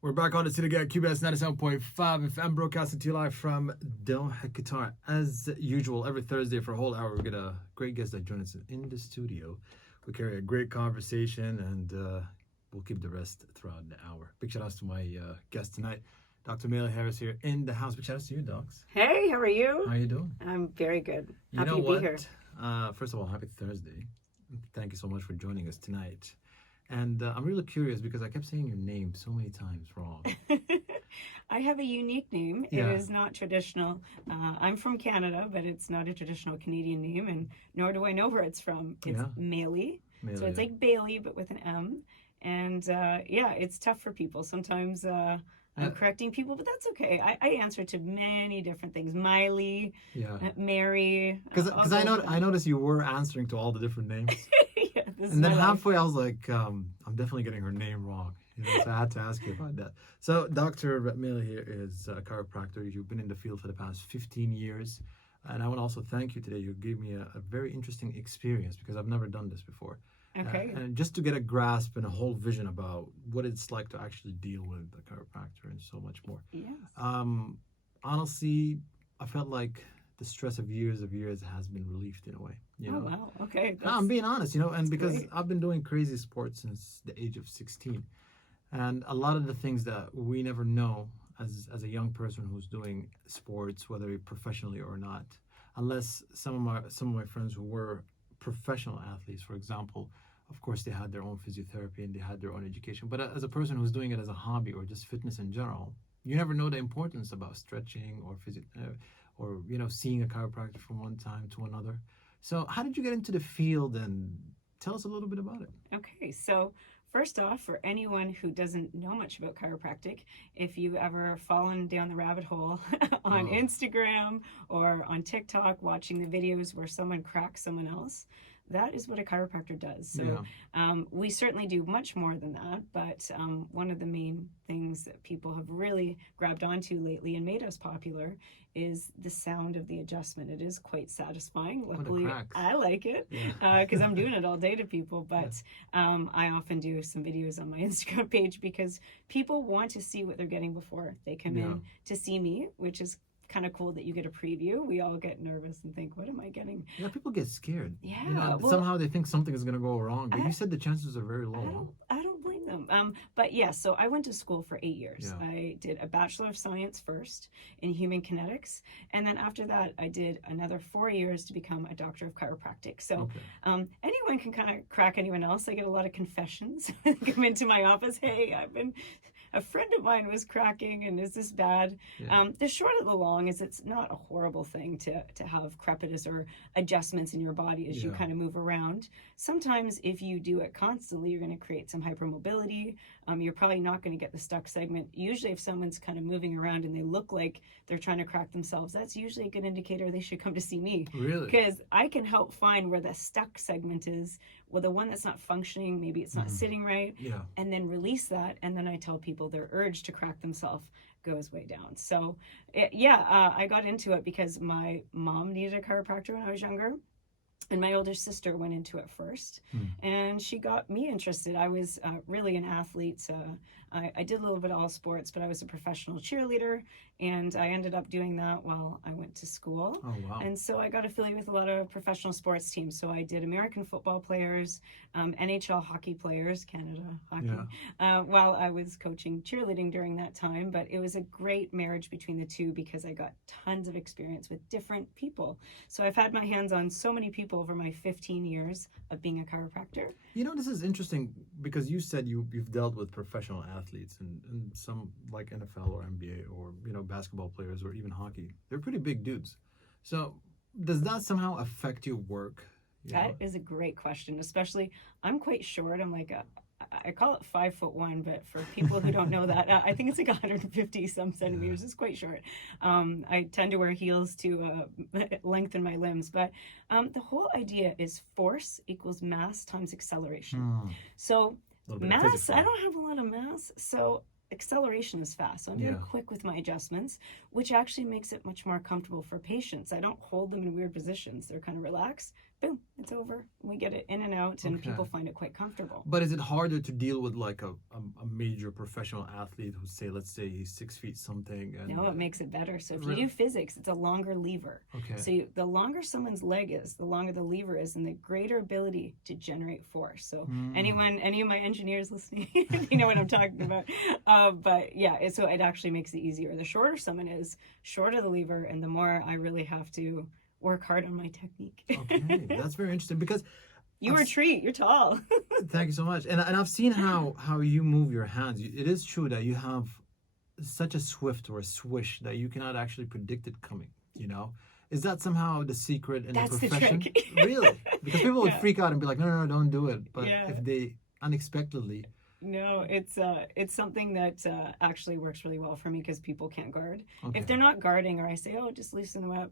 We're back on the city again, QBS 97.5 FM, broadcasting to you live from Doha, Qatar. As usual, every Thursday for a whole hour, we get a great guest that joins us in the studio. We carry a great conversation, and we'll keep the rest throughout the hour. Big shout outs to my guest tonight, Dr. Mailie Harris here in the house. Big shout outs to you, docs. Hey, how are you? How you doing? I'm very good. You Happy know to what? be here. First of all, happy Thursday. Thank you so much for joining us tonight. And I'm really curious because I kept saying your name so many times wrong. I have a unique name. Yeah. It is not traditional. I'm from Canada, but it's not a traditional Canadian name, and nor do I know where it's from. It's Mailie. So it's like Bailey, but with an M. And yeah, it's tough for people. Sometimes I'm correcting people, but that's okay. I answer to many different things. Miley, Mary. Because I noticed you were answering to all the different names. Yeah, and then halfway I was like, I'm definitely getting her name wrong. So I had to ask you about that. So Dr. Mailie here is a chiropractor. You've been in the field for the past 15 years. And I want to also thank you today. You gave me a very interesting experience because I've never done this before. Okay. And just to get a grasp and a whole vision about what it's like to actually deal with a chiropractor and so much more. Yes. Honestly, I felt like the stress of years has been relieved in a way. You know? Oh, wow. Okay. No, I'm being honest, and because great. I've been doing crazy sports since the age of 16. And a lot of the things that we never know as a young person who's doing sports, whether professionally or not, unless some of my friends who were professional athletes, for example, of course they had their own physiotherapy and they had their own education. But as a person who's doing it as a hobby or just fitness in general, you never know the importance about stretching or seeing a chiropractor from one time to another. So how did you get into the field, and tell us a little bit about it? Okay, so first off, for anyone who doesn't know much about chiropractic, if you've ever fallen down the rabbit hole on Instagram or on TikTok watching the videos where someone cracks someone else, that is what a chiropractor does. So we certainly do much more than that, but one of the main things that people have really grabbed onto lately and made us popular is the sound of the adjustment. It is quite satisfying. Luckily, I like it because I'm doing it all day to people, but I often do some videos on my Instagram page because people want to see what they're getting before they come in to see me, which is kind of cool that you get a preview. We all get nervous and think, what am I getting? Yeah, people get scared. Yeah. Well, somehow they think something is going to go wrong, but you said the chances are very low. I don't blame them. But yes, so I went to school for 8 years. I did a Bachelor of Science first in human kinetics. And then after that, I did another 4 years to become a doctor of chiropractic. So anyone can kind of crack anyone else. I get a lot of confessions. Come into my office, hey, a friend of mine was cracking, and is this bad? The short of the long is it's not a horrible thing to have crepitus or adjustments in your body as you kind of move around. Sometimes if you do it constantly, you're going to create some hypermobility. You're probably not going to get the stuck segment. Usually if someone's kind of moving around and they look like they're trying to crack themselves, that's usually a good indicator they should come to see me. Really? Because I can help find where the stuck segment is, well, the one that's not functioning, maybe it's not sitting right, and then release that, and then I tell people their urge to crack themselves goes way down. So I got into it because my mom needed a chiropractor when I was younger, and my older sister went into it first, and she got me interested. I was really an athlete. I did a little bit of all sports, but I was a professional cheerleader, and I ended up doing that while I went to school. Oh, wow. And so I got affiliated with a lot of professional sports teams. So I did American football players, NHL hockey players, Canada hockey, while I was coaching cheerleading during that time. But it was a great marriage between the two because I got tons of experience with different people. So I've had my hands on so many people over my 15 years of being a chiropractor. This is interesting because you said you've dealt with professional athletes and some like NFL or NBA or basketball players or even hockey. They're pretty big dudes. So does that somehow affect your work? That is a great question. Especially, I'm quite short. I'm like I call it 5'1", but for people who don't know that, I think it's like 150 some centimeters. It's quite short. I tend to wear heels to lengthen my limbs, but the whole idea is force equals mass times acceleration. So mass, I don't have a lot of mass, so acceleration is fast. So I'm very quick with my adjustments, which actually makes it much more comfortable for patients. I don't hold them in weird positions. They're kind of relaxed. boom, it's over. We get it in and out, and Okay. people find it quite comfortable. But is it harder to deal with like a major professional athlete who say, let's say he's 6 feet something? And No, it makes it better. So if you Really? do physics, it's a longer lever. Okay. So the longer someone's leg is, the longer the lever is, and the greater ability to generate force. So any of my engineers listening, you know what I'm talking about. But yeah, so it actually makes it easier. The shorter someone is, shorter the lever, and the more I really have to work hard on my technique. Okay, that's very interesting because You were a treat. You're tall. thank you so much. And I've seen how you move your hands. It is true that you have such a swift or a swish that you cannot actually predict it coming, you know? Is that somehow the secret in That's the the profession? trick. Really? Because people would Yeah. freak out and be like, no, don't do it. But Yeah. if they unexpectedly, No, it's something that actually works really well for me because people can't guard. okay. If they're not guarding, or I say, oh, just loosen them up,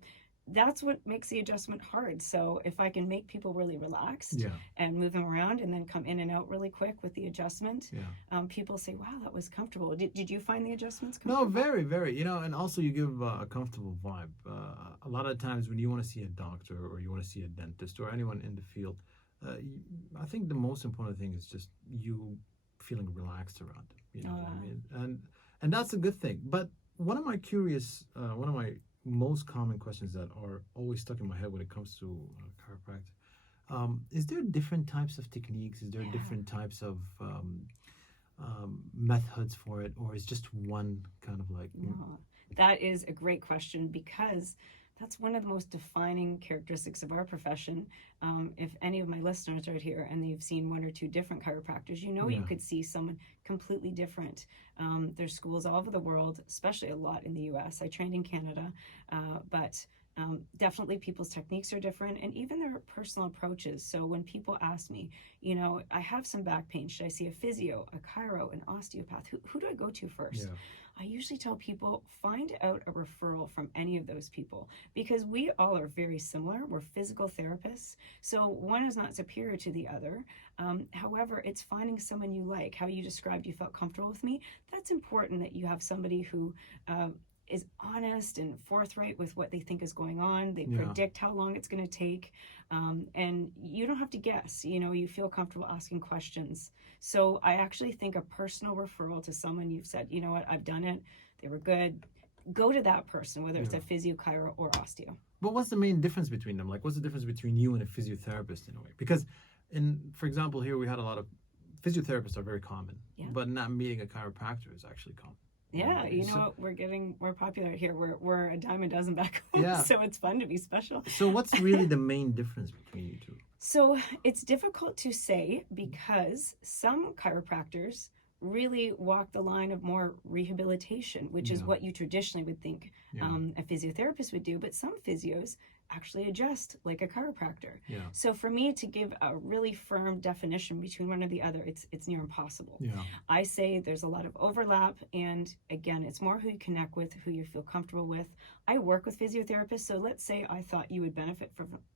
that's what makes the adjustment hard. So if I can make people really relaxed Yeah, and move them around and then come in and out really quick with the adjustment, yeah. people say, wow, that was comfortable. Did you find the adjustments No, comfortable? very, very. You know, and also you give a comfortable vibe. A lot of times when you want to see a doctor or you want to see a dentist or anyone in the field, I think the most important thing is just you feeling relaxed around them. You know what I mean? And that's a good thing. But one of my most common questions that are always stuck in my head when it comes to chiropractic. Is there different types of techniques? Is there Yeah. different types of methods for it, or is just one kind of like? No, that is a great question because that's one of the most defining characteristics of our profession. If any of my listeners are here and they've seen one or two different chiropractors, you know, you Yeah. could see someone completely different. There's schools all over the world, especially a lot in the US. I trained in Canada, but definitely people's techniques are different and even their personal approaches. So when people ask me, you know, I have some back pain, should I see a physio, a chiro, an osteopath? Who do I go to first? Yeah. I usually tell people find out a referral from any of those people because we all are very similar. We're physical therapists, so one is not superior to the other. However, it's finding someone you like. How you described you felt comfortable with me. That's important that you have somebody who is honest and forthright with what they think is going on. They Yeah. predict how long it's going to take, and you don't have to guess. You know, you feel comfortable asking questions. So I actually think a personal referral to someone you've said, you know what, I've done it, they were good. Go to that person, whether it's Yeah. a physio, chiro, or osteo. But what's the main difference between them? Like, what's the difference between you and a physiotherapist in a way? Because, for example, here we had a lot of physiotherapists are very common, Yeah. but not meeting a chiropractor is actually common. Yeah, you know So- what? We're getting more popular here. We're a dime a dozen back home, Yeah. so it's fun to be special. So, what's really the main difference between you two? So it's difficult to say because some chiropractors really walk the line of more rehabilitation, which is Yeah. what you traditionally would think Yeah. a physiotherapist would do. But some physios actually adjust like a chiropractor. Yeah. So for me to give a really firm definition between one or the other, it's near impossible. Yeah. I say there's a lot of overlap, and again, it's more who you connect with, who you feel comfortable with. I work with physiotherapists, so let's say I thought you would benefit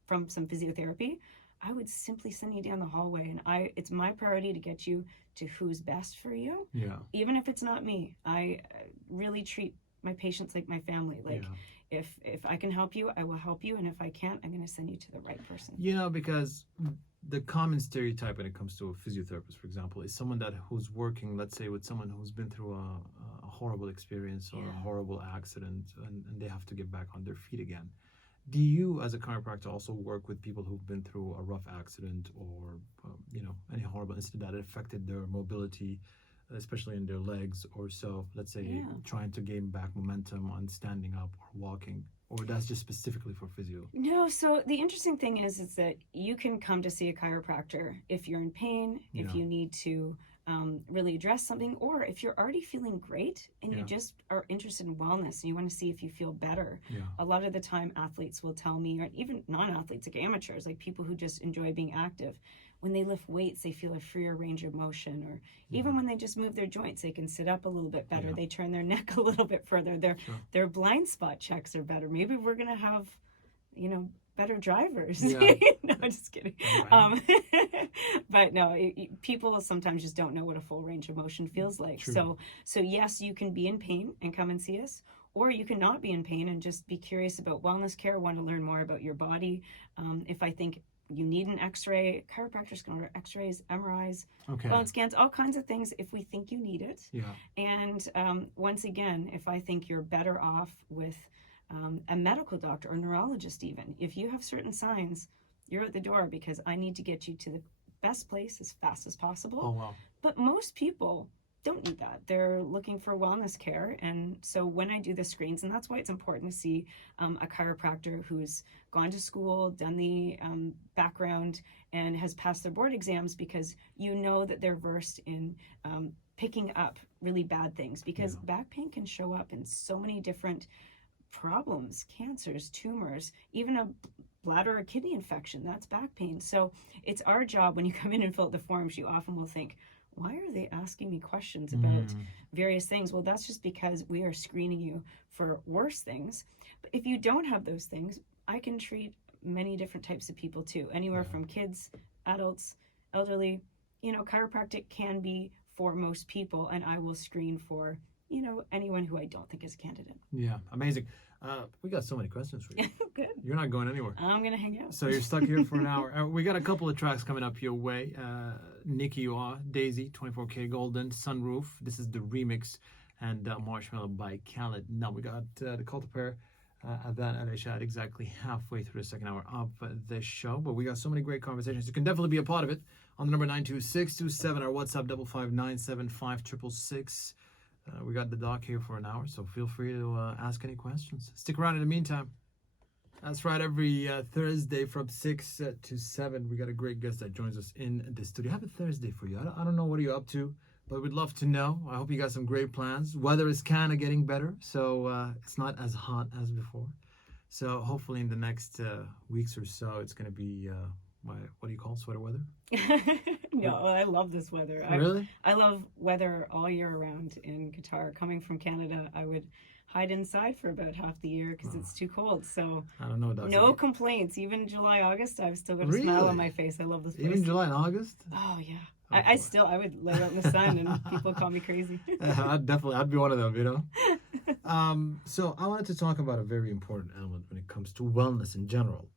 from some physiotherapy. I would simply send you down the hallway, and it's my priority to get you to who's best for you, Yeah. even if it's not me. I really treat my patients like my family. Like Yeah. if I can help you, I will help you, and if I can't, I'm going to send you to the right person. You know, because the common stereotype when it comes to a physiotherapist, for example, is someone who's working, let's say, with someone who's been through a horrible experience or a Yeah. horrible accident, and they have to get back on their feet again. Do you, as a chiropractor, also work with people who've been through a rough accident or, any horrible incident that affected their mobility, especially in their legs or so, let's say, Yeah. trying to gain back momentum on standing up or walking? Or that's just specifically for physio? No, so the interesting thing is that you can come to see a chiropractor if you're in pain, if Yeah. you need to really address something, or if you're already feeling great and Yeah. you just are interested in wellness and you want to see if you feel better. Yeah. A lot of the time athletes will tell me, or even non-athletes, like amateurs, like people who just enjoy being active, when they lift weights, they feel a freer range of motion, or even when they just move their joints, they can sit up a little bit better. Yeah. They turn their neck a little bit further. Sure. Their blind spot checks are better. Maybe we're going to have, better drivers. Yeah. No, I'm just kidding. Right. But no, people sometimes just don't know what a full range of motion feels like. True. So yes, you can be in pain and come and see us, or you can not be in pain and just be curious about wellness care, want to learn more about your body. If I think you need an x-ray, chiropractors can order x-rays, MRIs, Okay. bone scans, all kinds of things if we think you need it. Yeah. And once again, if I think you're better off with a medical doctor or neurologist even, if you have certain signs, you're at the door because I need to get you to the best place as fast as possible. Oh, wow. But most people don't need that. They're looking for wellness care. And so when I do the screens, and that's why it's important to see a chiropractor who's gone to school, done the background, and has passed their board exams, because you know that they're versed in picking up really bad things, because back pain can show up in so many different problems, cancers, tumors, even a bladder or kidney infection, that's back pain. So it's our job, when you come in and fill out the forms, you often will think, why are they asking me questions about various things? Well, that's just because we are screening you for worse things. But if you don't have those things, I can treat many different types of people too, anywhere from kids, adults, elderly. You know, chiropractic can be for most people, and I will screen for, you know, anyone who I don't think is a candidate. Yeah, amazing. We got so many questions for you. Good. You're not going anywhere. I'm going to hang out. So you're stuck here for an hour. We got a couple of tracks coming up your way. Nikki Ua, Daisy, 24K Golden, Sunroof. This is the remix, and Marshmallow by Khaled. Now we got the call to prayer. Adhan al Ishad exactly halfway through the second hour of this show. But we got so many great conversations. You can definitely be a part of it on the number 92627, our WhatsApp 55975 we got the doc here for an hour, so feel free to ask any questions. Stick around in the meantime. That's right, every Thursday from 6 to 7, we got a great guest that joins us in the studio. Happy Thursday for you. I don't know what are you up to, but we'd love to know. I hope you got some great plans. Weather is kind of getting better, so it's not as hot as before. So hopefully in the next weeks or so, it's going to be, what do you call sweater weather? No, I love this weather. Really? I love weather all year round in Qatar. Coming from Canada, I would hide inside for about half the year because it's too cold. So I don't know. No complaints. Even July, August, I've still got a Really? smile on my face. I love this place. Even July and August? Oh, yeah. Oh, I would lay out in the sun and people call me crazy. I'd be one of them, you know. So I wanted to talk about a very important element when it comes to wellness in general.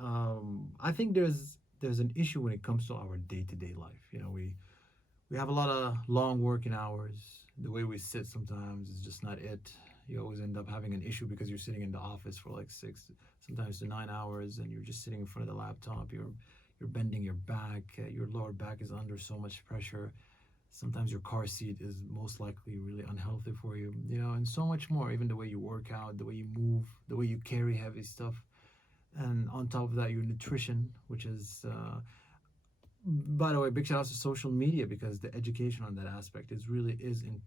I think there's an issue when it comes to our day-to-day life. You know, we have a lot of long working hours. The way we sit sometimes is just not it. You always end up having an issue because you're sitting in the office for like 6, sometimes to 9 hours, and you're just sitting in front of the laptop. You're bending your back. Your lower back is under so much pressure. Sometimes your car seat is most likely really unhealthy for you. You know, and so much more. Even the way you work out, the way you move, the way you carry heavy stuff. And on top of that, your nutrition, which is, by the way, big shout out to social media, because the education on that aspect is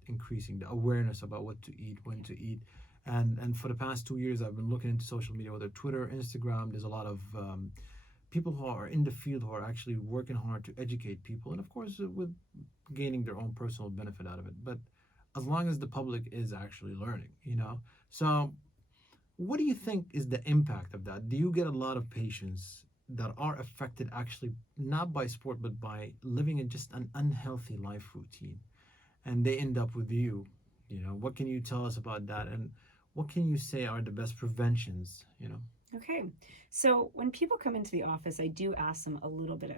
increasing the awareness about what to eat, when to eat. And for the past 2 years, I've been looking into social media, whether Twitter, Instagram. There's a lot of people who are in the field who are actually working hard to educate people, and of course, with gaining their own personal benefit out of it. But as long as the public is actually learning, you know. So what do you think is the impact of that? Do you get a lot of patients that are affected actually not by sport, but by living in just an unhealthy life routine, and they end up with you? You know, what can you tell us about that, and what can you say are the best preventions, you know? Okay, so when people come into the office, I do ask them a little bit of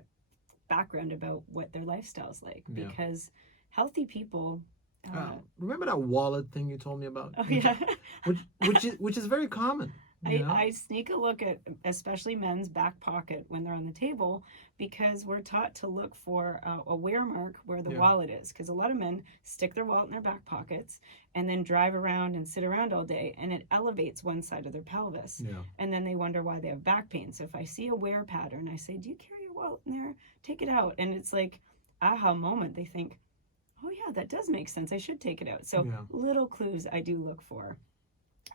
background about what their lifestyle is like, because healthy people... remember that wallet thing you told me about? Oh, yeah. which is very common. I sneak a look at especially men's back pocket when they're on the table, because we're taught to look for a wear mark where the wallet is, because a lot of men stick their wallet in their back pockets and then drive around and sit around all day, and it elevates one side of their pelvis, and then they wonder why they have back pain. So if I see a wear pattern, I say, do you carry your wallet in there? Take it out. And it's like aha moment. They think, oh yeah, that does make sense, I should take it out. So little clues I do look for.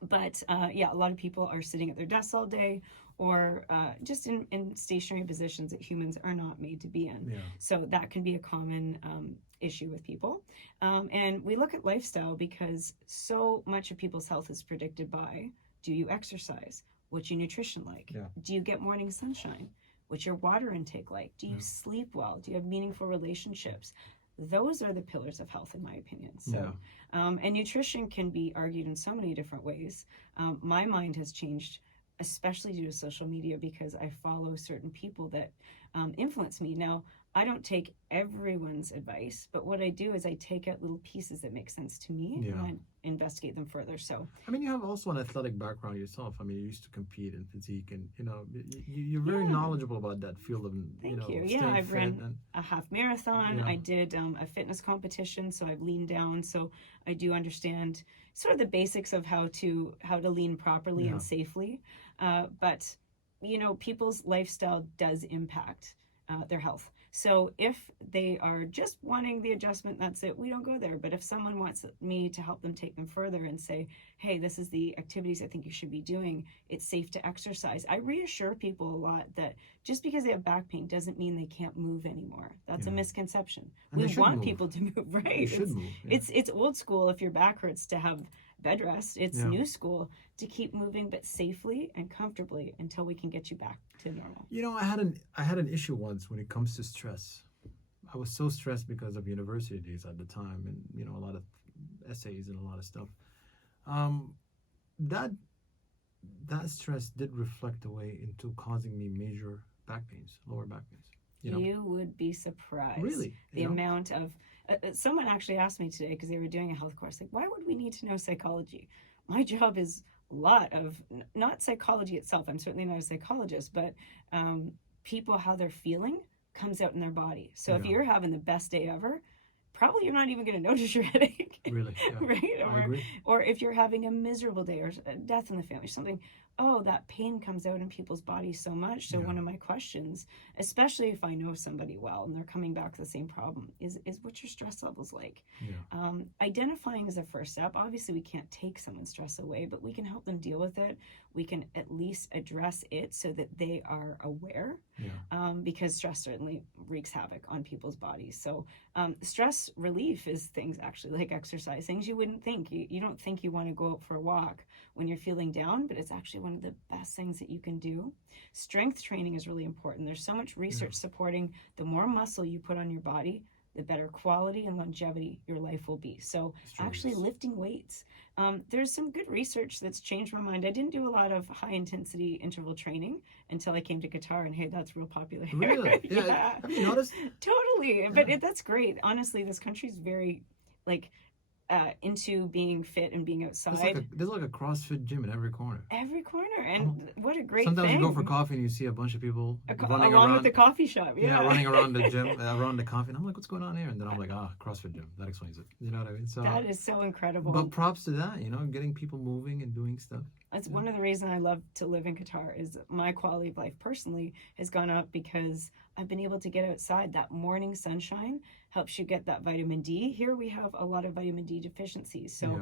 But a lot of people are sitting at their desks all day, or just in stationary positions that humans are not made to be in. So that can be a common issue with people. And we look at lifestyle because so much of people's health is predicted by, do you exercise? What's your nutrition like? Do you get morning sunshine? What's your water intake like? Do you sleep well? Do you have meaningful relationships? Those are the pillars of health, in my opinion. So, and nutrition can be argued in so many different ways. My mind has changed especially due to social media, because I follow certain people that influence me. Now, I don't take everyone's advice, but what I do is I take out little pieces that make sense to me Yeah. and I investigate them further. So, I mean, you have also an athletic background yourself. I mean, you used to compete in physique, and you're very Yeah. knowledgeable about that field of Thank you. staying Yeah, I've fit. ran And a half marathon. yeah, I did a fitness competition, so I've leaned down. So I do understand sort of the basics of how to lean properly yeah, and safely. But people's lifestyle does impact their health. So if they are just wanting the adjustment, that's it. We don't go there. But if someone wants me to help them take them further and say, hey, this is the activities I think you should be doing, it's safe to exercise, I reassure people a lot that just because they have back pain doesn't mean they can't move anymore. That's a yeah. misconception. And We they should want move. people to move, right? They should move. Yeah. It's old school if your back hurts to have bed rest. It's Yeah. new school to keep moving, but safely and comfortably until we can get you back to normal. I had an issue once when it comes to stress. I was so stressed because of university days at the time, and a lot of essays and a lot of stuff. Um, that that stress did reflect away into causing me major back pains, lower back pains. You would be surprised. Really, the amount of someone actually asked me today because they were doing a health course, like, why would we need to know psychology? My job is a lot of not psychology itself. I'm certainly not a psychologist, but people, how they're feeling comes out in their body. So if Yeah. you're having the best day ever, probably you're not even going to notice your headache. Really, yeah. Right? I agree. Or if you're having a miserable day or a death in the family, something, that pain comes out in people's bodies so much. So Yeah. one of my questions, especially if I know somebody well and they're coming back with the same problem, is what's your stress levels like? Yeah. Identifying is a first step. Obviously, we can't take someone's stress away, but we can help them deal with it. We can at least address it so that they are aware, Yeah. because stress certainly wreaks havoc on people's bodies. So stress relief is things actually like exercise, things you wouldn't think. You don't think you want to go out for a walk when you're feeling down, but it's actually one of the best things that you can do. Strength training is really important. There's so much research supporting the more muscle you put on your body, the better quality and longevity your life will be. So actually lifting weights. There's some good research that's changed my mind. I didn't do a lot of high intensity interval training until I came to Qatar, and hey, that's real popular here. Really? Yeah. Have you noticed? Totally. But that's great. Honestly, this country's very into being fit and being outside. There's like a CrossFit gym in every corner. Every corner, and what a great Sometimes thing. you go for coffee and you see a bunch of people running along around with the coffee shop. Yeah, running around the gym, around the coffee. And I'm like, what's going on here? And then I'm like, CrossFit gym. That explains it. You know what I mean? So that is so incredible. But props to that, getting people moving and doing stuff. That's one of the reasons I love to live in Qatar is my quality of life personally has gone up because I've been able to get outside. That morning sunshine helps you get that vitamin D. Here we have a lot of vitamin D deficiencies. So,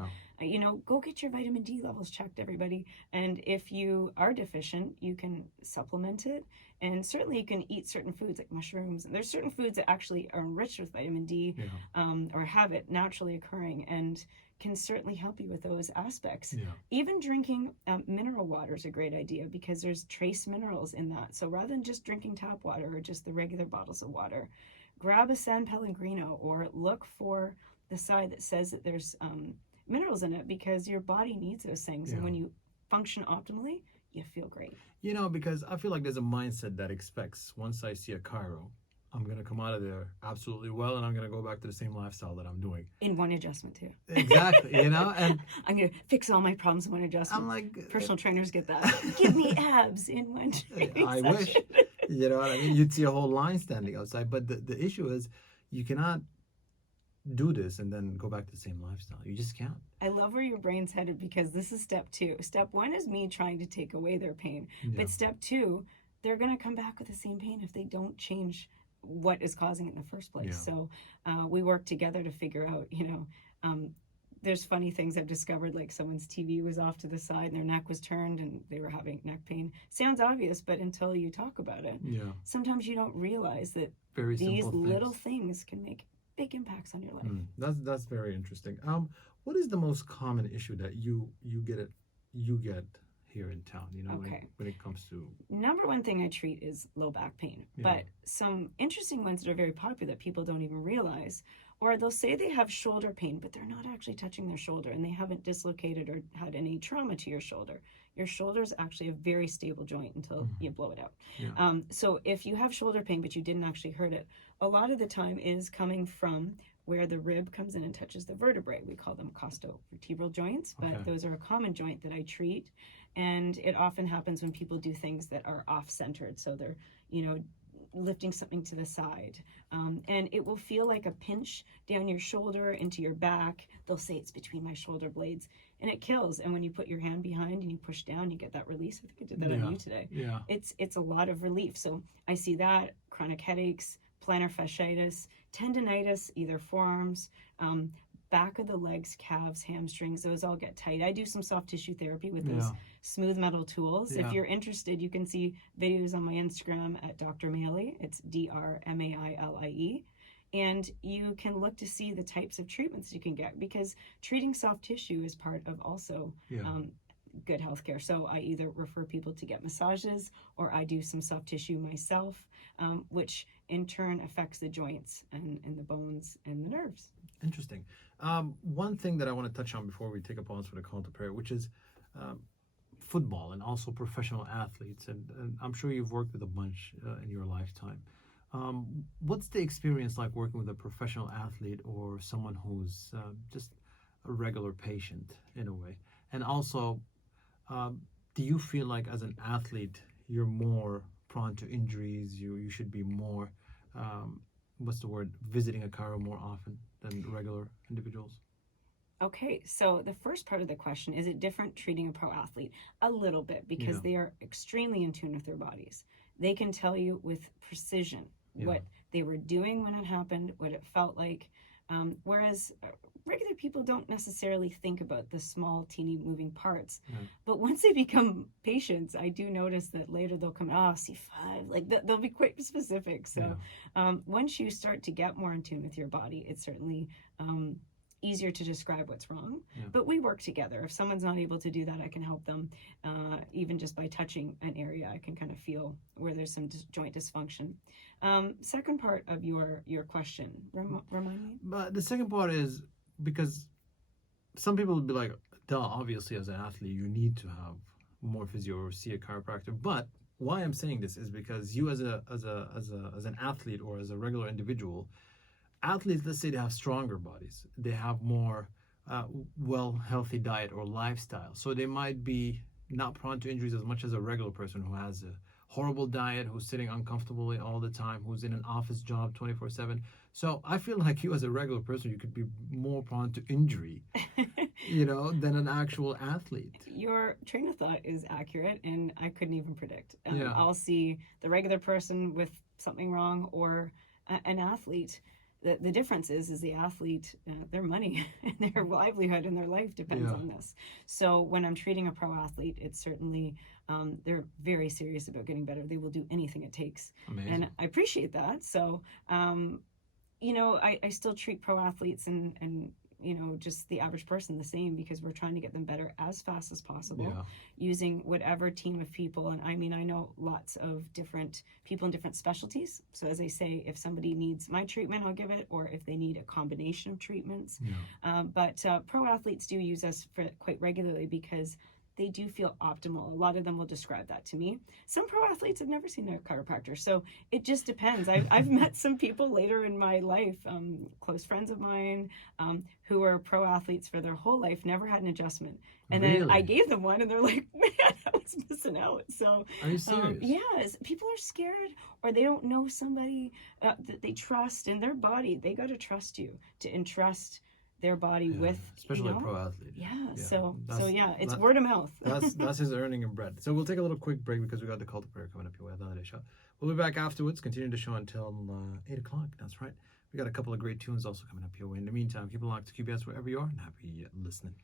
go get your vitamin D levels checked, everybody. And if you are deficient, you can supplement it. And certainly you can eat certain foods like mushrooms. And there's certain foods that actually are enriched with vitamin D or have it naturally occurring and can certainly help you with those aspects. Yeah. Even drinking mineral water is a great idea because there's trace minerals in that. So rather than just drinking tap water or just the regular bottles of water, grab a San Pellegrino or look for the side that says that there's minerals in it because your body needs those things. And when you function optimally, you feel great. Because I feel like there's a mindset that expects once I see a chiro, I'm going to come out of there absolutely well, and I'm going to go back to the same lifestyle that I'm doing. In one adjustment, too. Exactly, and I'm going to fix all my problems in one adjustment. I'm like... Personal trainers get that. Give me abs in one I wish. You know what I mean? You'd see a whole line standing outside. But the issue is you cannot do this and then go back to the same lifestyle. You just can't. I love where your brain's headed because this is step 2. Step 1 is me trying to take away their pain. Yeah. But step 2, they're going to come back with the same pain if they don't change what is causing it in the first place. Yeah. So we work together to figure out, there's funny things I've discovered, like someone's TV was off to the side and their neck was turned and they were having neck pain. Sounds obvious, but until you talk about it, sometimes you don't realize that these little things can make big impacts on your life. That's very interesting. What is the most common issue that you get here in town, when it comes to... Number one thing I treat is low back pain. But some interesting ones that are very popular that people don't even realize. Or they'll say they have shoulder pain, but they're not actually touching their shoulder and they haven't dislocated or had any trauma to your shoulder. Your shoulder is actually a very stable joint until you blow it out. Yeah. So if you have shoulder pain, but you didn't actually hurt it, a lot of the time is coming from where the rib comes in and touches the vertebrae. We call them costovertebral joints, but Okay. those are a common joint that I treat. And it often happens when people do things that are off-centered. So they're, lifting something to the side. And it will feel like a pinch down your shoulder into your back. They'll say it's between my shoulder blades, and it kills. And when you put your hand behind and you push down, you get that release. I think I did that on you today. Yeah. It's a lot of relief. So I see that, chronic headaches, plantar fasciitis, tendinitis, either forearms, back of the legs, calves, hamstrings, those all get tight. I do some soft tissue therapy with those smooth metal tools. Yeah. If you're interested, you can see videos on my Instagram at Dr. Mailie. It's DrMailie. And you can look to see the types of treatments you can get, because treating soft tissue is part of also good healthcare. So I either refer people to get massages, or I do some soft tissue myself, which in turn affects the joints and the bones and the nerves. Interesting. One thing that I want to touch on before we take a pause for the call to prayer, which is football and also professional athletes. And I'm sure you've worked with a bunch in your lifetime. What's the experience like working with a professional athlete or someone who's just a regular patient in a way? And also, do you feel like as an athlete, you're more prone to injuries? You should be more, visiting a chiro more often than regular individuals? Okay, so the first part of the question, is it different treating a pro athlete? A little bit, because they are extremely in tune with their bodies. They can tell you with precision what they were doing when it happened, what it felt like, whereas regular people don't necessarily think about the small, teeny moving parts. But once they become patients, I do notice that later they'll come, C5, like they'll be quite specific. So once you start to get more in tune with your body, it's certainly easier to describe what's wrong. But we work together. If someone's not able to do that, I can help them. Even just by touching an area, I can kind of feel where there's some joint dysfunction. Second part of your question, remind me? But the second part is, because some people would be like, duh, obviously as an athlete you need to have more physio or see a chiropractor. But why I'm saying this is because you as an athlete or as a regular individual, athletes, let's say they have stronger bodies, they have more healthy diet or lifestyle, so they might be not prone to injuries as much as a regular person who has a horrible diet, who's sitting uncomfortably all the time, who's in an office job 24/7. So I feel like you as a regular person, you could be more prone to injury, than an actual athlete. Your train of thought is accurate, and I couldn't even predict. I'll see the regular person with something wrong or an athlete. The difference is the athlete, their money and their livelihood and their life depends on this. So when I'm treating a pro athlete, it's certainly, they're very serious about getting better. They will do anything it takes. Amazing. And I appreciate that. So, I still treat pro athletes and just the average person the same, because we're trying to get them better as fast as possible using whatever team of people. And I mean, I know lots of different people in different specialties. So as I say, if somebody needs my treatment, I'll give it, or if they need a combination of treatments. But pro athletes do use us quite regularly because they do feel optimal. A lot of them will describe that to me. Some pro athletes have never seen a chiropractor, so it just depends. I've met some people later in my life, close friends of mine, who are pro athletes for their whole life, never had an adjustment. And then I gave them one and they're like, man, I was missing out. So, are you serious? Yes, people are scared, or they don't know somebody that they trust in their body. They got to trust you to entrust their body with, especially a pro athlete. So it's word of mouth. that's his earning and bread. So we'll take a little quick break because we got the call to prayer coming up here with another show. We'll be back afterwards, continuing the show until 8 o'clock. That's right. We got a couple of great tunes also coming up here. In the meantime, keep it locked to QBS wherever you are, and happy listening.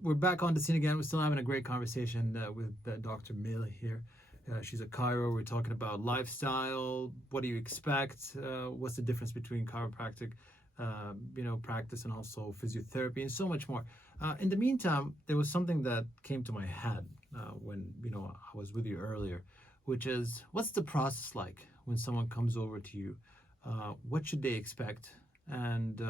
We're back on the scene again. We're still having a great conversation with Dr. Mailie here. She's a chiro. We're talking about lifestyle. What do you expect? What's the difference between chiropractic practice and also physiotherapy and so much more. In the meantime, there was something that came to my head when I was with you earlier, which is, what's the process like when someone comes over to you? What should they expect? And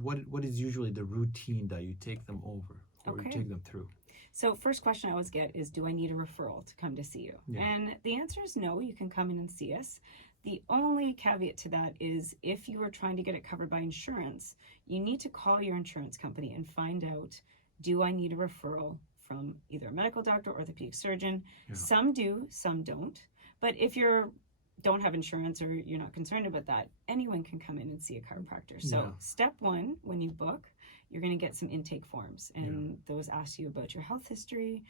what is usually the routine that you take them over or you Okay. take them through? So first question I always get is, do I need a referral to come to see you? Yeah. And the answer is no, you can come in and see us. The only caveat to that is if you are trying to get it covered by insurance, you need to call your insurance company and find out, do I need a referral from either a medical doctor or orthopedic surgeon? Yeah. Some do, some don't. But if you don't have insurance or you're not concerned about that, anyone can come in and see a chiropractor. So Yeah. step one, when you book, you're going to get some intake forms, and those ask you about your health history,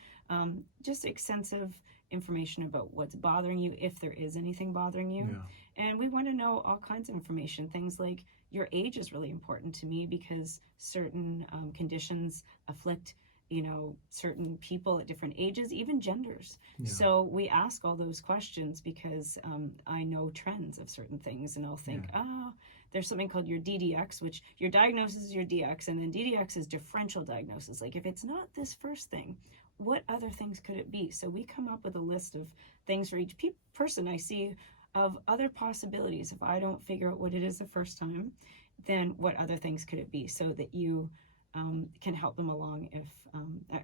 just extensive information about what's bothering you, if there is anything bothering you. Yeah. And we want to know all kinds of information. Things like your age is really important to me because certain conditions afflict certain people at different ages, even genders. Yeah. So we ask all those questions because I know trends of certain things, and I'll think, there's something called your DDX, which your diagnosis is your DX, and then DDX is differential diagnosis. Like, if it's not this first thing, what other things could it be? So we come up with a list of things for each person I see of other possibilities. If I don't figure out what it is the first time, then what other things could it be, so that you can help them along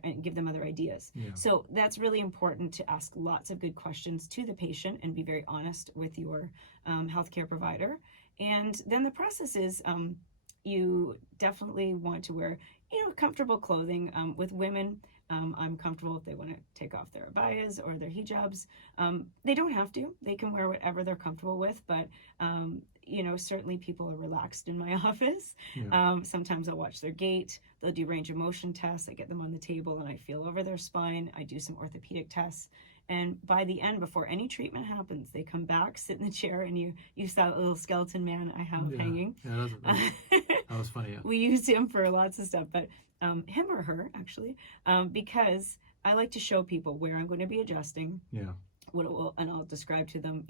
and give them other ideas. Yeah. So that's really important, to ask lots of good questions to the patient and be very honest with your healthcare provider. And then the process is you definitely want to wear comfortable clothing. With women, I'm comfortable if they want to take off their abayas or their hijabs. They don't have to. They can wear whatever they're comfortable with, but certainly people are relaxed in my office. Yeah. Sometimes I'll watch their gait. They'll do range of motion tests. I get them on the table and I feel over their spine. I do some orthopedic tests. And by the end, before any treatment happens, they come back, sit in the chair, and you saw that little skeleton man I have hanging. Yeah, that was funny. Yeah. We use him for lots of stuff, but him or her, actually, because I like to show people where I'm going to be adjusting. Yeah. And I'll describe to them,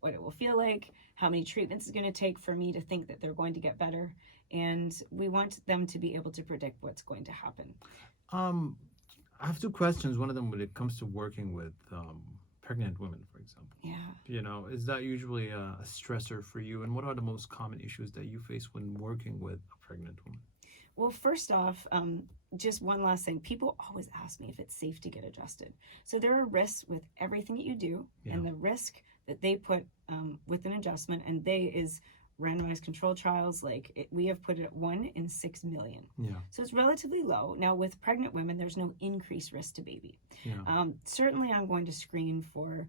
what it will feel like, how many treatments it's going to take for me to think that they're going to get better. And we want them to be able to predict what's going to happen. I have two questions. One of them, when it comes to working with pregnant women, for example. Yeah. Is that usually a stressor for you? And what are the most common issues that you face when working with a pregnant woman? Well, first off, just one last thing. People always ask me if it's safe to get adjusted. So there are risks with everything that you do, and the risk that they put with an adjustment, and is randomized control trials. We have put it at 1 in 6 million. Yeah. So it's relatively low. Now, with pregnant women, there's no increased risk to baby. Yeah. Certainly, I'm going to screen for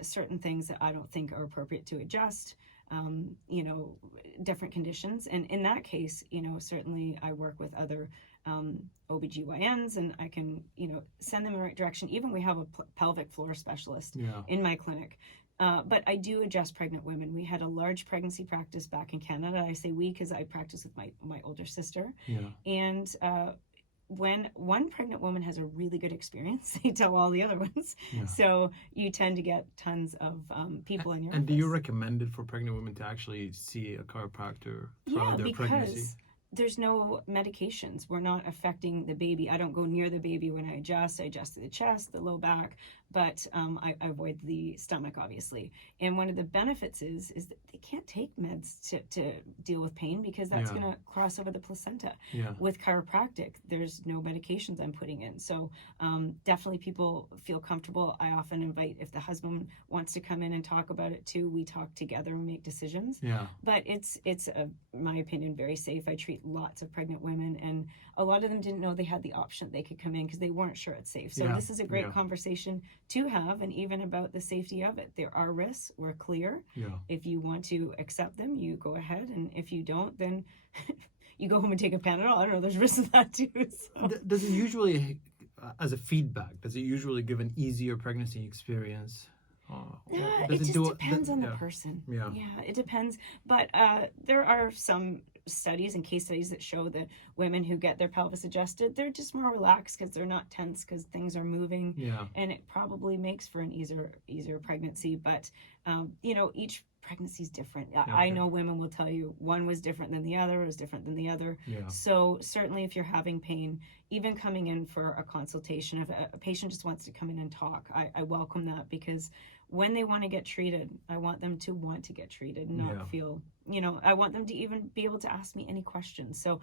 certain things that I don't think are appropriate to adjust. Different conditions. And in that case, certainly I work with other OBGYNs, and I can, send them in the right direction. Even we have a pelvic floor specialist in my clinic. But I do adjust pregnant women. We had a large pregnancy practice back in Canada. I say we because I practice with my older sister. Yeah. And when one pregnant woman has a really good experience, they tell all the other ones. Yeah. So you tend to get tons of people in your And office. do you recommend it for pregnant women to actually see a chiropractor throughout their pregnancy? Because there's no medications. We're not affecting the baby. I don't go near the baby when I adjust. I adjust the chest, the low back, but I avoid the stomach, obviously. And one of the benefits is that they can't take meds to deal with pain, because that's going to cross over the placenta. Yeah. With chiropractic, there's no medications I'm putting in. So definitely people feel comfortable. I often invite, if the husband wants to come in and talk about it too, we talk together and make decisions. Yeah. But it's in my opinion, very safe. I treat lots of pregnant women, and a lot of them didn't know they had the option they could come in because they weren't sure it's safe. So this is a great conversation to have, and even about the safety of it. There are risks. We're clear. Yeah. If you want to accept them, you go ahead, and if you don't, then you go home and take a Panadol. I don't know. There's risks of that too. So. Does it usually, as a feedback, does it usually give an easier pregnancy experience? It just depends on the person. Yeah, it depends. But there are some studies and case studies that show that women who get their pelvis adjusted, they're just more relaxed because they're not tense, because things are moving. Yeah. And it probably makes for an easier pregnancy. But each pregnancy is different. Okay. I know women will tell you one was different than the other, was different than the other. Yeah. So certainly if you're having pain, even coming in for a consultation, if a patient just wants to come in and talk, I welcome that, because when they want to get treated, I want them to want to get treated, not feel, I want them to even be able to ask me any questions. So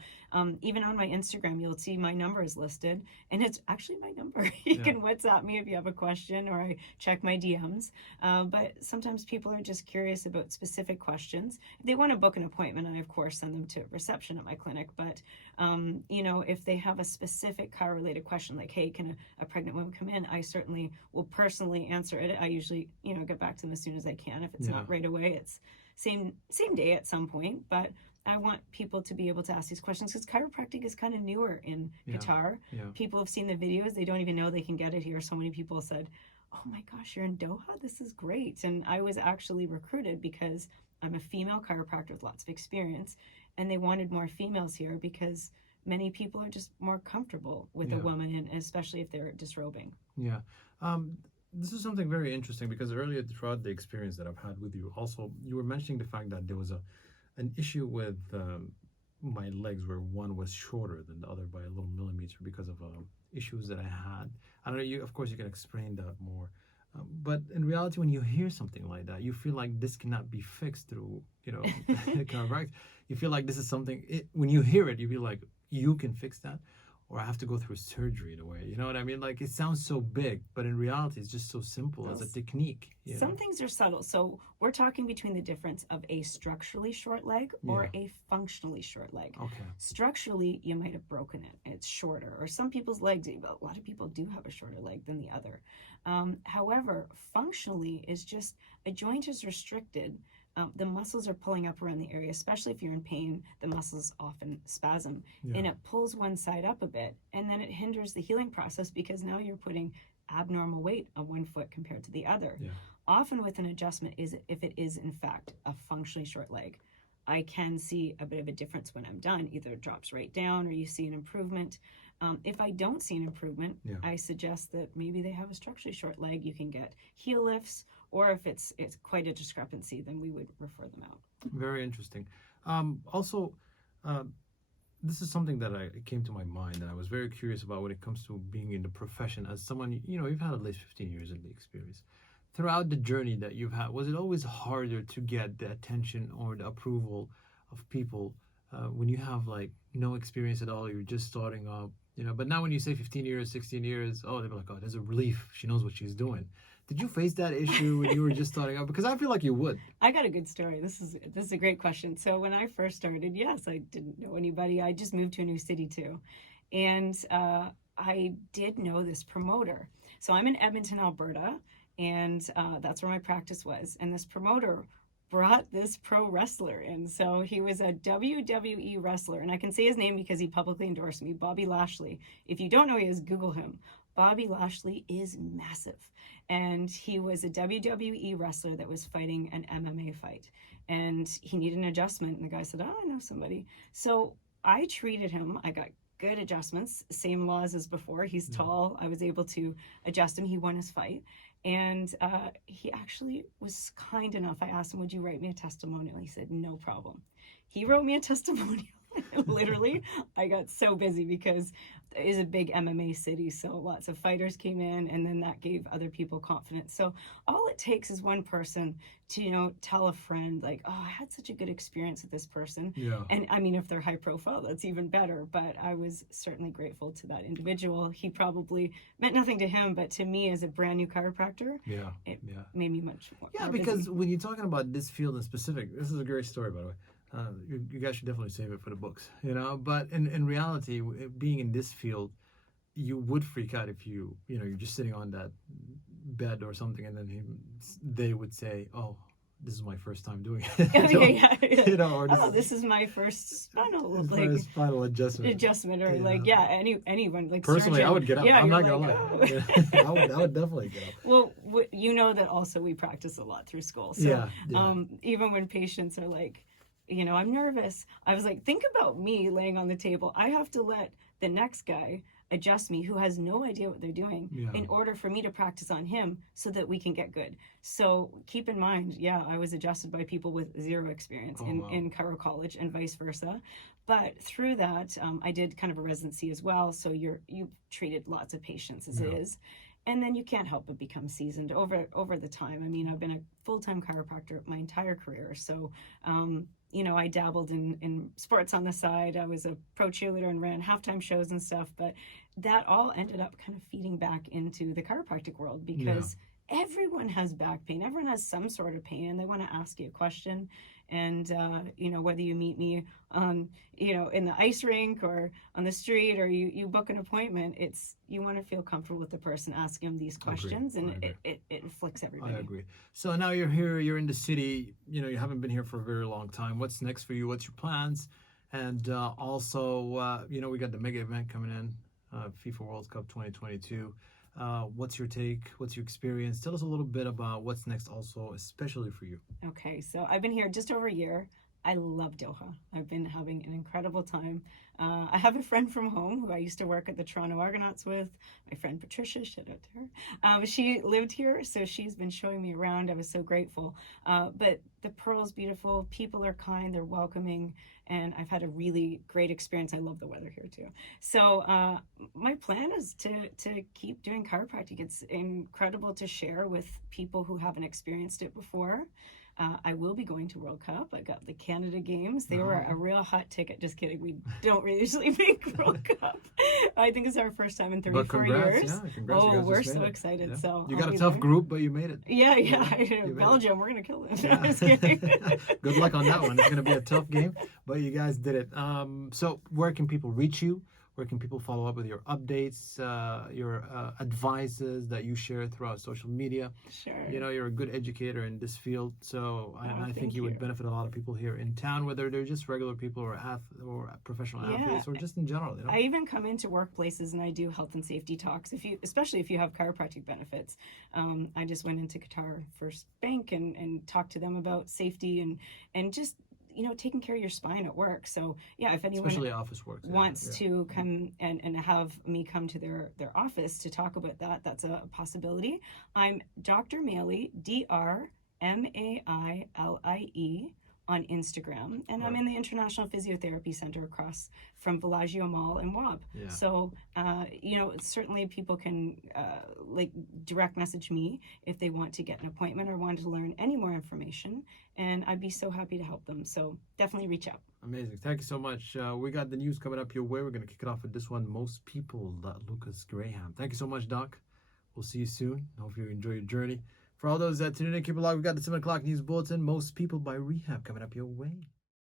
even on my Instagram, you'll see my number is listed, and it's actually my number. You can WhatsApp me if you have a question, or I check my DMs. But sometimes people are just curious about specific questions. If they want to book an appointment, I of course send them to reception at my clinic. But if they have a specific car-related question, like, hey, can a pregnant woman come in? I certainly will personally answer it. I usually, get back to them as soon as I can. If it's not right away, it's same day at some point. But I want people to be able to ask these questions, because chiropractic is kind of newer in Qatar. People have seen the videos. They don't even know they can get it here. So many people said, oh my gosh, you're in Doha? This is great. And I was actually recruited because I'm a female chiropractor with lots of experience, and they wanted more females here because many people are just more comfortable with a woman, and especially if they're disrobing. This is something very interesting, because earlier throughout the experience that I've had with you, also you were mentioning the fact that there was an issue with my legs, where one was shorter than the other by a little millimeter because of issues that I had. I don't know, you of course you can explain that more, but in reality, when you hear something like that, you feel like this cannot be fixed through chiropractic. You feel like this is something, when you hear it, you feel like you can fix that, or I have to go through surgery in a way. You know what I mean? Like, it sounds so big, but in reality, it's just so simple as a technique. Some things are subtle. So we're talking between the difference of a structurally short leg or a functionally short leg. Okay. Structurally, you might have broken it. It's shorter. Or some people's legs, a lot of people do have a shorter leg than the other. However, functionally is just a joint is restricted. The muscles are pulling up around the area, especially if you're in pain. The muscles often spasm, and it pulls one side up a bit, and then it hinders the healing process, because now you're putting abnormal weight on one foot compared to the other. Often with an adjustment, if it is in fact a functionally short leg, I can see a bit of a difference when I'm done. Either it drops right down, or you see an improvement. If I don't see an improvement, I suggest that maybe they have a structurally short leg. You can get heel lifts, or if it's quite a discrepancy, then we would refer them out. Very interesting. Also, this is something that it came to my mind, and I was very curious about when it comes to being in the profession as someone, you've had at least 15 years in the experience. Throughout the journey that you've had, was it always harder to get the attention or the approval of people when you have like no experience at all? You're just starting up, but now when you say 15 years, 16 years, they're like, oh, there's a relief. She knows what she's doing. Did you face that issue when you were just starting out? Because I feel like you would. I got a good story. This is a great question. So when I first started, yes, I didn't know anybody. I just moved to a new city too. And I did know this promoter. So I'm in Edmonton, Alberta, and that's where my practice was. And this promoter brought this pro wrestler in. So he was a WWE wrestler, and I can say his name because he publicly endorsed me, Bobby Lashley. If you don't know who he is, Google him. Bobby Lashley is massive, and he was a WWE wrestler that was fighting an MMA fight, and he needed an adjustment, and the guy said, I know somebody. So I treated him. I got good adjustments, same laws as before. He's tall. I was able to adjust him. He won his fight. And he actually was kind enough. I asked him, would you write me a testimonial? He said, no problem. He wrote me a testimonial. Literally, I got so busy because it is a big MMA city, so lots of fighters came in, and then that gave other people confidence. So all it takes is one person to, tell a friend, like, oh, I had such a good experience with this person. And I mean, if they're high profile, that's even better. But I was certainly grateful to that individual. He probably meant nothing to him, but to me as a brand new chiropractor, it made me much more because busy. When you're talking about this field in specific, this is a great story, by the way. You guys should definitely save it for the books, But in reality, being in this field, you would freak out if you're just sitting on that bed or something, and then they would say, "Oh, this is my first time doing it." Or this is my first spinal, spinal adjustment, or anyone like personally, surgeon. I would get up. I'm not gonna lie, Oh. I would definitely get up. Well, that also we practice a lot through school. So even when patients are like, I'm nervous, I was like, think about me laying on the table. I have to let the next guy adjust me, who has no idea what they're doing, in order for me to practice on him so that we can get good. So keep in mind, I was adjusted by people with zero experience in chiro college and vice versa. But through that, I did kind of a residency as well. So you've treated lots of patients as it is. and then you can't help but become seasoned over the time. I mean, I've been a full-time chiropractor my entire career, so I dabbled in sports on the side. I was a pro cheerleader and ran halftime shows and stuff, but that all ended up kind of feeding back into the chiropractic world because everyone has back pain. Everyone has some sort of pain, and they want to ask you a question. And whether you meet me on in the ice rink or on the street, or you book an appointment, you want to feel comfortable with the person asking them these questions, and it afflicts everybody. I agree. So now you're here, you're in the city, you haven't been here for a very long time. What's next for you? What's your plans? And also, we got the mega event coming in, FIFA World Cup 2022. What's your take? What's your experience? Tell us a little bit about what's next also, especially for you. Okay, so I've been here just over a year. I love Doha. I've been having an incredible time. I have a friend from home who I used to work at the Toronto Argonauts with. My friend Patricia, shout out to her. She lived here, so she's been showing me around. I was so grateful. But the Pearl's beautiful. People are kind. They're welcoming. And I've had a really great experience. I love the weather here too. So my plan is to keep doing chiropractic. It's incredible to share with people who haven't experienced it before. I will be going to World Cup. I got the Canada Games. They were a real hot ticket. Just kidding. We don't really usually make World Cup. I think it's our first time in 34 years. Yeah, congrats. Oh, we're so excited. Yeah. So you got a tough group, but you made it. Yeah. Belgium, we're going to kill them. Yeah. I'm just kidding. Good luck on that one. It's going to be a tough game, but you guys did it. So where can people reach you? Where can people follow up with your updates, your advices that you share throughout social media? Sure. You're a good educator in this field, so I think you would benefit a lot of people here in town, whether they're just regular people or professional athletes, or just in general. I even come into workplaces and I do health and safety talks. Especially if you have chiropractic benefits. I just went into Qatar First Bank and talked to them about safety and just taking care of your spine at work. So yeah, if anyone especially office work wants to come and have me come to their office to talk about that, that's a possibility. I'm Dr. Mailie, DrMailie on Instagram, and I'm in the International Physiotherapy Center across from Bellagio Mall in WAB. Yeah. So certainly people can direct message me if they want to get an appointment or want to learn any more information, and I'd be so happy to help them. So definitely reach out. Amazing. Thank you so much. We got the news coming up your way. We're going to kick it off with this one. Most people, Lucas Graham. Thank you so much, Doc. We'll see you soon. Hope you enjoy your journey. For all those that tuned in, keep it locked. We got the 7 o'clock news bulletin. Most People by Rehab coming up your way.